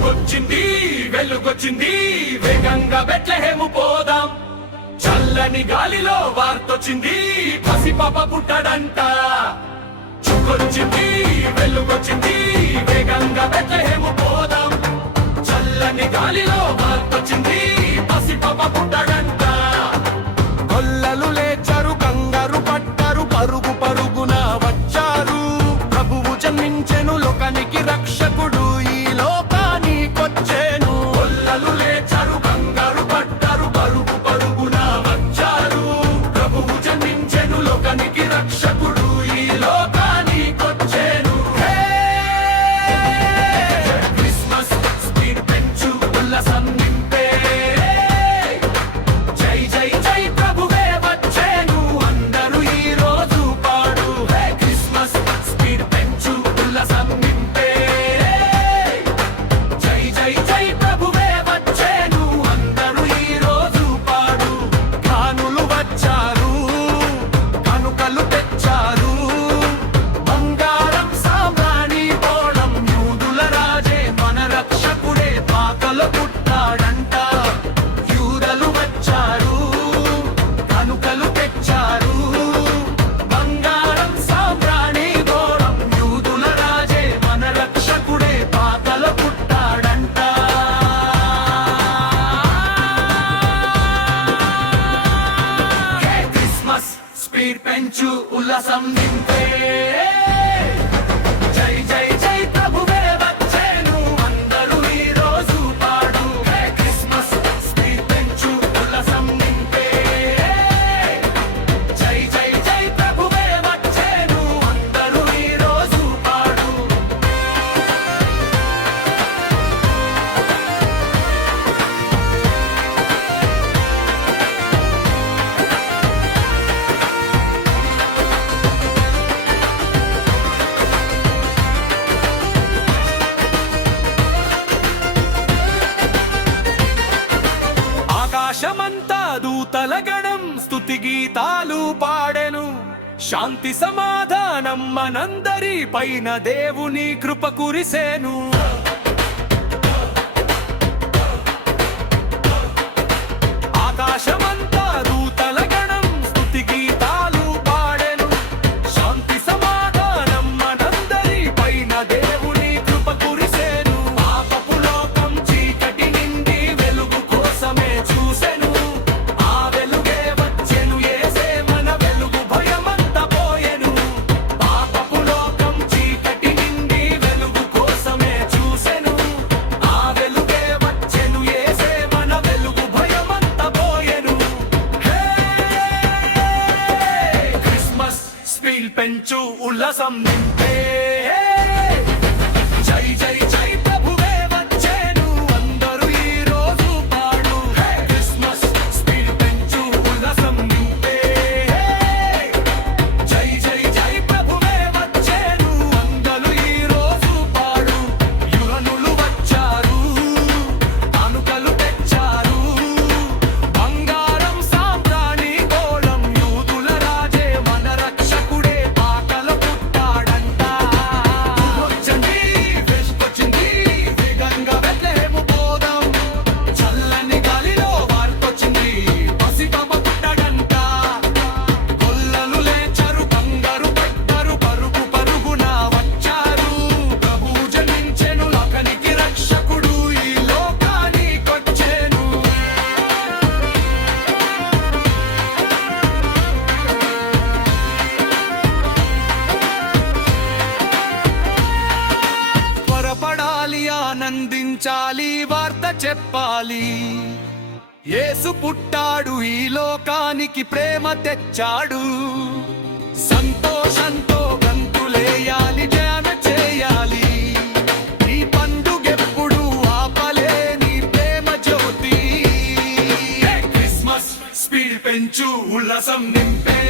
చుక్కొచ్చింది వెలుగొచ్చింది వేగంగా బెత్లెహేము పోదాం. చల్లని గాలిలో వార్తొచ్చింది పసిపాప పుట్టాడంట. చుక్కొచ్చింది వెలుగొచ్చింది వేగంగా బెత్లెహేము పోదాం. చల్లని గాలిలో వార్తొచ్చింది పసిపాప పుట్టాడంట. కొల్లలు లేచారు, కంగారు పట్టారు, పరుగు పరుగున వచ్చారు. ప్రభువు జన్మించెను, లోకానికి రక్షకుడు ఈ లోకానికొచ్చెను. కొల్లలు లేచారు, కంగారు పట్టారు, పరుగు పరుగున వచ్చారు. ప్రభువు జన్మించెను, లోకానికి రక్షకుడు ఈ లోకానికొచ్చెను. క్రిస్మస్ స్పీడ్ పెంచు, ఉల్లాసం నింపే. జై జై జై ప్రభువే వచ్చెను, అందరూ ఈ రోజు పాడు. క్రిస్మస్ స్పీడ్ పెంచు, ఉల్లాసం నింపే. జై జై జై ప్రభువే వచ్చెను, అందరూ ఈ రోజు పాడు. కానులు వచ్చారు, కానుకలు తెచ్చారు. బంగారం సామ్రాణి బోళం, యూదుల రాజే మన రక్షకుడే పాకలో పుట్టాడంట. యూదలు వచ్చారు, కానుకలు తెచ్చారు. బంగారం సామ్రాణి బోళం, యూదుల రాజే మన రక్షకుడే పాకలో పుట్టాడంట. క్రిస్మస్ స్పీడ్ పెంచు, ఉల్లాసం నింపే. జై జై జై ప్రభువే వచ్చెను, అందరూ ఈ రోజు పాడు. క్రిస్మస్ స్పీడ్ పెంచు, ఉల్లాసం నింపే. జై జై జై ప్రభువే వచ్చెను, అందరూ ఈ రోజు పాడు. ఆకాశమంతా దూతల గణం స్తుతి గీతాలు పాడెను. శాంతి సమాధానం మనందరి పైన దేవుని కృప కురిసేను. ఆకాశమంతా దూతల గణం స్తుతి గీతాలు పాడెను. శాంతి సమాధానం మనందరి పైన దేవుని కృప కురిసేను. పాపపు లోకం చీకటి నిండి వెలుగు కోసమే చూసెను. ఆ వెలుగే వచ్చెను, యేసే మన వెలుగు, భయమంతా పోయెను. పాపపు లోకం చీకటి నిండి వెలుగు కోసమే చూసెను. ఆ వెలుగే వచ్చెను, యేసే మన వెలుగు, భయమంతా పోయెను. క్రిస్మస్ స్పీడ్ పెంచు, ఉల్లాసం నింపే. జై జై జై ప్రభువే వచ్చెను, అందరూ ఈ రోజు పాడు. క్రిస్మస్ స్పీడ్ పెంచు, ఉల్లాసం నింపే. జై జై జై ప్రభువే వచ్చెను, అందరూ ఈ రోజు పాడు. యువనులు వచ్చారు, కానుకలు తెచ్చారు. బంగారం సామ్రాణి గోళం, యూదుల రాజే మన రక్షకుడే పాకలో పుట్టాడంట. వచ్చింది వెలుగొచ్చింది వేగంగా బెత్లెహేము పోదాం. చల్లని గాలిలో వార్తొచ్చింది పసిపాప పుట్టాడంట. కొల్లలు లేచారు, కంగారు పడ్డారు, పరుగు పరుగున వచ్చారు. ప్రభువు జన్మించెను, లోకానికి రక్షకుడు ఈ లోకానికొచ్చెను. త్వరపడాలి, ఆనందించాలి, వార్త చెప్పాలి. యేసు పుట్టాడు, ఈ లోకానికి ప్రేమ తెచ్చాడు. సంతోషంతో గంతులేయాలి, ధ్యాన చేయాలి. ఈ పండుగెప్పుడు ఆపలేని ప్రేమ జ్యోతి. క్రిస్మస్ స్పీడ్ పెంచు, ఉల్లాసం నింపే.